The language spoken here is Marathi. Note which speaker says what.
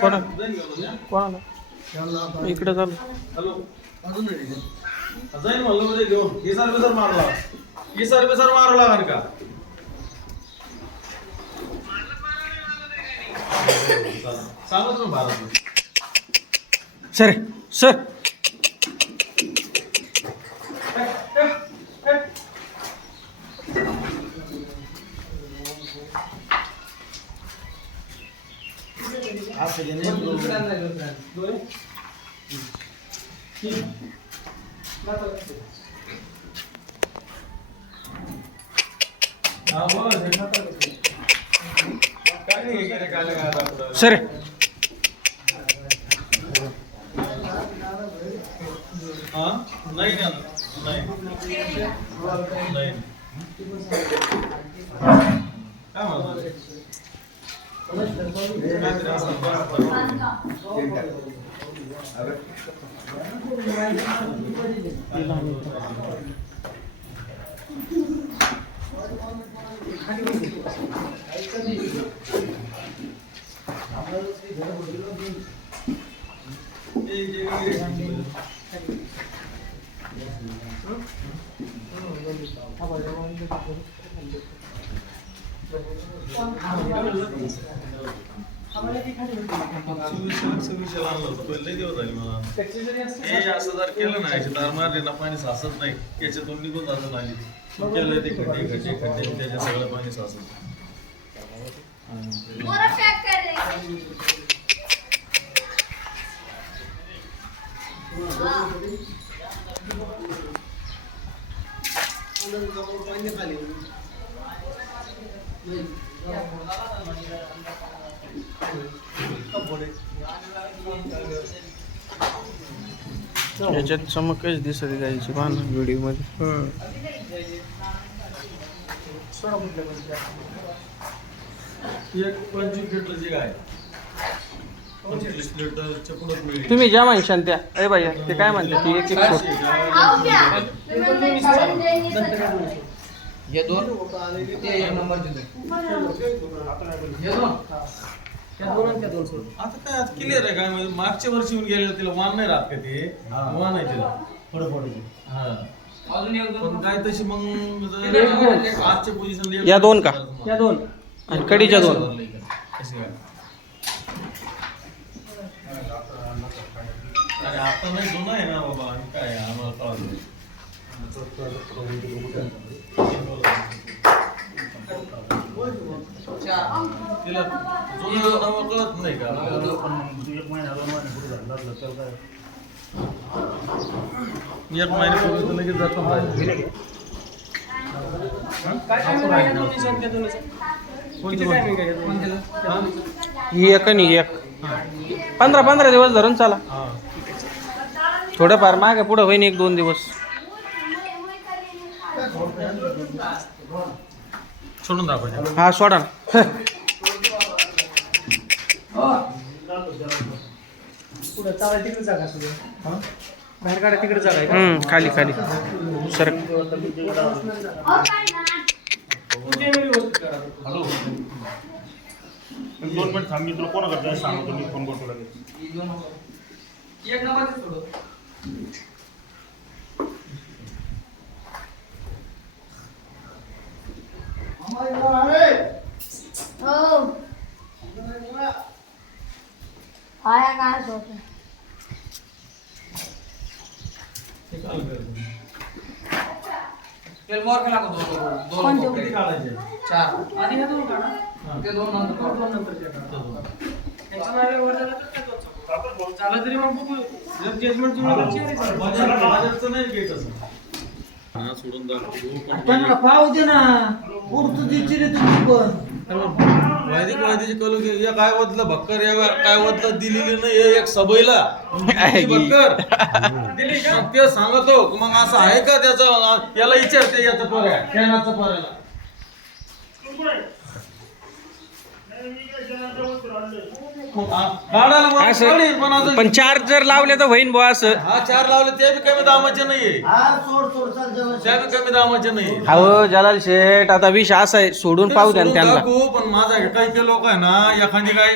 Speaker 1: कोणा कोणाला? इकडे चालू.
Speaker 2: हॅलो. जाईन म्हणलं म्हणजे घेऊन. ही सर्वे सर मारला. ही सर्वे सर मारला लागणार का. सांगत ना भारत
Speaker 1: सर सर. सर
Speaker 2: हा नाही ना नाही नाही काय असं जर केलं ना याची तार मारली ना पाणी साचत नाही याच्यातून निघून जातं नाली केलं ते खड्डे खड्डे खड्डे सगळं पाणी साचत
Speaker 1: याच्यात चमकच दिसत गायची पाहना व्हिडिओमध्ये
Speaker 2: एक पंचवीस लिटरची गाय. पंचवीस लिटरच्या पुढं मिळेल
Speaker 1: तुम्ही ज्या म्हणशान त्या अरे भैया ते काय म्हणते? ती एक एक
Speaker 3: दोन? ते एक नंबरचे दोन. ये दोन? त्या दोन आणि त्या दोन सोड
Speaker 2: आता काय आता क्लिअर आहे काय म्हणजे मागच्या वर्षी येऊन गेलेलं तिला वाण नाही राहत का ते वाण आहे तिला हा
Speaker 3: अजून एक दोन
Speaker 2: पण काय तशी मग जर. आजच्या पोझिशन
Speaker 1: या दोन का?
Speaker 3: त्या दोन
Speaker 1: आणि कडीच्या दोन
Speaker 2: अरे आता नाही जुना आहे ना बाबा आणि काय आहे, आम्हाला तिला जुनं नावं कळत नाही का? एक महिन्यापूर्वी तर लगेच जातो?
Speaker 1: ही? एक आणि एक. पंधरा पंधरा दिवस धरून चला. थोडंफार मागे पुढं होईन एक दोन दिवस.
Speaker 2: सोडून दाखवायचे
Speaker 1: हा सोडा
Speaker 3: तिकडे जागा सगळं. बाहेर काढा तिकडे जागा आहे का?
Speaker 1: हम्म खाली खाली. सर
Speaker 4: दोन मिनिट थांब मी तुला कोणा करतो सांगतो मी फोन करतो लगेच.
Speaker 3: एक नंबरचे सोडं
Speaker 5: हो आया कहाँ से होते
Speaker 3: तेल मोर केला का दोन दोन
Speaker 5: कोणते?
Speaker 3: कोपरे?
Speaker 2: किती काढायचे?
Speaker 3: चार. आधी हे दोन काढा? ते दोन नंतर काढा. दोन काढा. त्याच्यामागे वर झालं तर ते दोन सोडा. झालं तरी मग बघू. जर जजमेंट.
Speaker 2: बाजार- बाजारचं नाही घेत असं. हा सोडून दाखवू. पण
Speaker 6: त्यांना पाव दे ना. पुढचं द्यायची रे तुम्ही पण.
Speaker 2: वैदिक वैदिक कलू की या काय वदलं भक्कर या काय वदलं दिलेली नाही हे एक सबईला. भक्कर. मग ते सांगतो मग असं आहे का त्याचं? याला विचारते याचं पर्याय खेळण्याचं पर्यायला
Speaker 4: तू कुठे आहे? नाही, मी काय जेवणाच्या वस्तू आणलंय.
Speaker 2: पण
Speaker 1: असं.
Speaker 2: अजून
Speaker 1: पण चार जर लावले तर होईन बुवा असं.
Speaker 2: हा चार लावले ते बी कमी दामाचे नाहीये.
Speaker 6: हा सोड सोड चाल चला
Speaker 2: त्या बी कमी दामाचे नाहीये.
Speaker 1: अहो जलाल शेठ आता विष असा आहे सोडून पाहू द्या ना त्यांना.
Speaker 2: पण माझा काही काही लोक आहे ना एखादी काय